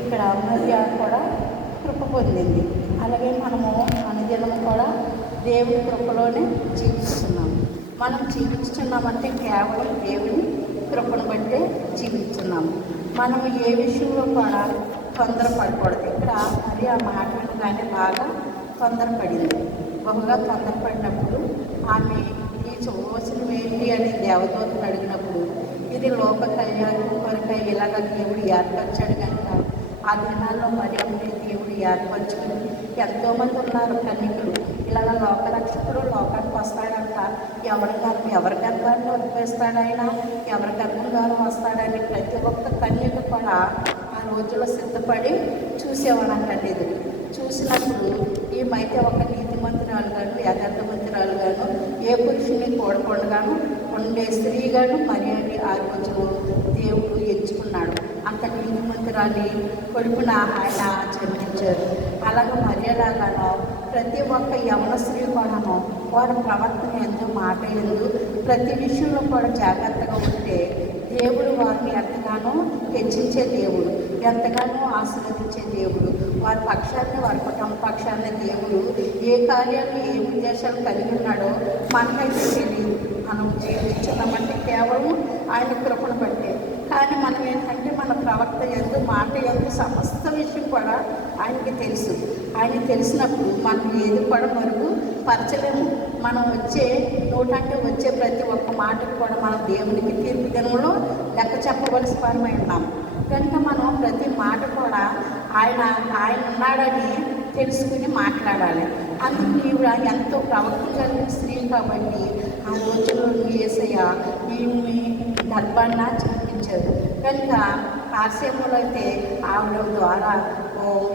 ఇక్కడ మరియ కూడా కృప పొందింది. అలాగే మనము అనుదినము కూడా దేవుని కృపలోనే జీవిస్తున్నాం. మనం జీవిస్తున్నామంటే కేవలం దేవుని కృపను బట్టే జీవిస్తున్నాము. మనం ఏ విషయంలో కూడా తొందరపడకూడదు. ఇక్కడ మరి ఆ మాట వినగానే బాగా తొందరపడింది. బహుగా తొందరపడినప్పుడు ఆమె ఈ చూవవలసిన ఏంటి అని దేవదూతను అడిగినప్పుడు ఇది లోక కళ్యాణం కొరకై ఇలాగ దేవుడు ఏర్పరిచాడు కనుక ఆ దినాల్లో మరి దేవుడు ఏర్పరచుకుని ఎంతోమంది ఉన్నారు కన్యకులు. ఇలాగ లోకరక్షకుడు లోకానికి వస్తాడంట, ఎవరి గర్భాన్ని వదిలివేస్తాడు ఆయన, ఎవరి గర్భం ద్వారా వస్తాడని ప్రతి ఒక్క కన్యకు కూడా ఆ రోజుల్లో సిద్ధపడి చూసేవాడంటండి. ఎదురు చూసినప్పుడు ఈమైతే ఒక నీతిమంతురాలు గాను యథార్థమంతురాలు గాను ఏ పురుషుని కూడకుండగాను ఉండే స్త్రీగాను మరి అని ఆ రోజులో దేవుడు ఎంచుకున్నాడు. అంత నీతిమంతురాలి కొడుకున ఆయన జన్మించారు. అలాగే మర్యాదగానో ప్రతి ఒక్క యవన స్త్రీ కూడాను వారి ప్రవర్తన ఎందు మాట ఎందు ప్రతి విషయంలో కూడా జాగ్రత్తగా ఉంటే దేవుడు వారిని ఎంతగానో హెచ్చించే దేవుడు, ఎంతగానో ఆశీర్వదించే దేవుడు. వారి పక్షాన్ని వారి కుటుంబ పక్షాన్ని దేవుడు ఏ కార్యాలు ఏ ఉద్దేశాలు కలిగి ఉన్నాడో మనకైతే తెలియదు. మనం జీవించున్నామంటే కేవలం ఆయన కృపను బట్టే. కానీ మనం ఏంటంటే మన ప్రవర్త ఎందు మాట ఎందు సమస్త విషయం కూడా ఆయనకి తెలుసు. ఆయన తెలిసినప్పుడు మనం ఏది కూడా మరుగు పరచలేము. మనం నోటంటే వచ్చే ప్రతి ఒక్క మాటకు కూడా మనం దేవునికి తీర్పు దినంలో లెక్క చెప్పవలసి పరమై ఉన్నాము. కనుక మనం ప్రతి మాట కూడా ఆయన ఉన్నాడని తెలుసుకుని మాట్లాడాలి. అందుకు నీవు ఎంతో ప్రవర్తన కలిగిన స్త్రీ కాబట్టి ఆ రోజుల్లో యేసయ్య ఈమె గర్భాన్ని చూపించారు. కనుక ఆశయంలో అయితే ఆవిడ ద్వారా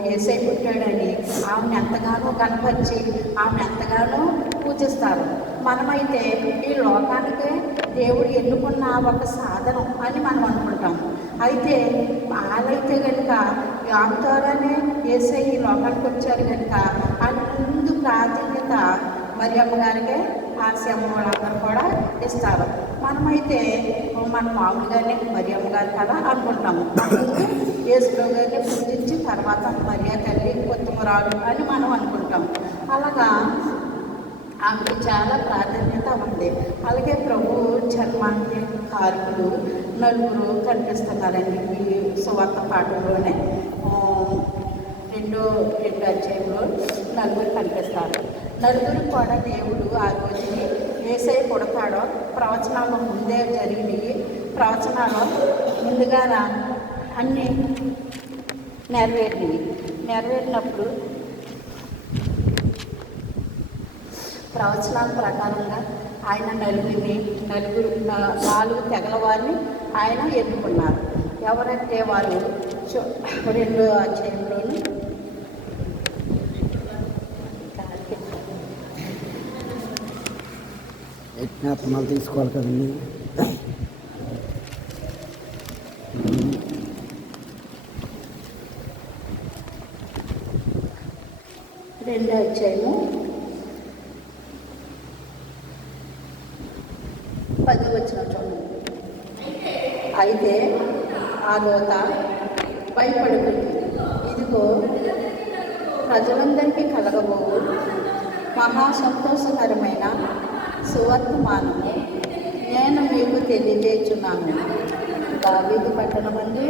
యేసయ్య పుట్టాడని ఆమెను ఎంతగానో కనపరిచి ఆమెను ఎంతగానో పూజిస్తారు. మనమైతే ఈ లోకానికే దేవుడు ఎన్నుకున్న ఒక సాధనం అని మనం అనుకుంటాం. అయితే వాళ్ళైతే కనుక ఆమె ద్వారానే యేసయ్య ఈ లోకానికి వచ్చారు కనుక ఆయన ముందు ప్రాధాన్యత మరి అమ్మగారికే ఆశయమ్మ వాళ్ళందరూ కూడా ఇస్తారు. మనమైతే మన మామూలుగానే మరి అమ్మగారు కదా అనుకుంటాము. యేసుప్రభు గారిని పూజించి తర్వాత మరియ తల్లి ఉత్తమురాలు అని మనం అనుకుంటాం. అలాగా ఆమెకు చాలా ప్రాధాన్యత ఉంది. అలాగే ప్రభు జన్మానికి కారకులు నలుగురు కనిపిస్తున్నారండి ఈ సువార్త పాఠంలోనే. రెండో అధ్యాయంలో నలుగురు కనిపిస్తారు. నలుగురు కూడా దేవుడు ఆ రోజుని యేసయ్య పుడతాడో ప్రవచనాలు ముందే జరిగినాయి. ప్రవచనాలు ముందుగా అన్నీ నెరవేరినప్పుడు ప్రవచనాల ప్రకారంగా ఆయన నలుగురు 4 తెగల వారిని ఆయన ఎన్నుకున్నారు. ఎవరంటే వారు రెండో అధ్యాయంలోని యజ్ఞాపనాలు తీసుకోవాలి కదండి. రెండో అధ్యాయము 10వ వచనం చూడండి. అయితే ఆ దూత భయపడుతుంది, ఇదిగో ప్రజలందరికీ కలగబోవు మహా సంతోషకరమైన సువర్తమానము నేను మీకు తెలియజేస్తున్నాను. దావీదు పట్టణమందు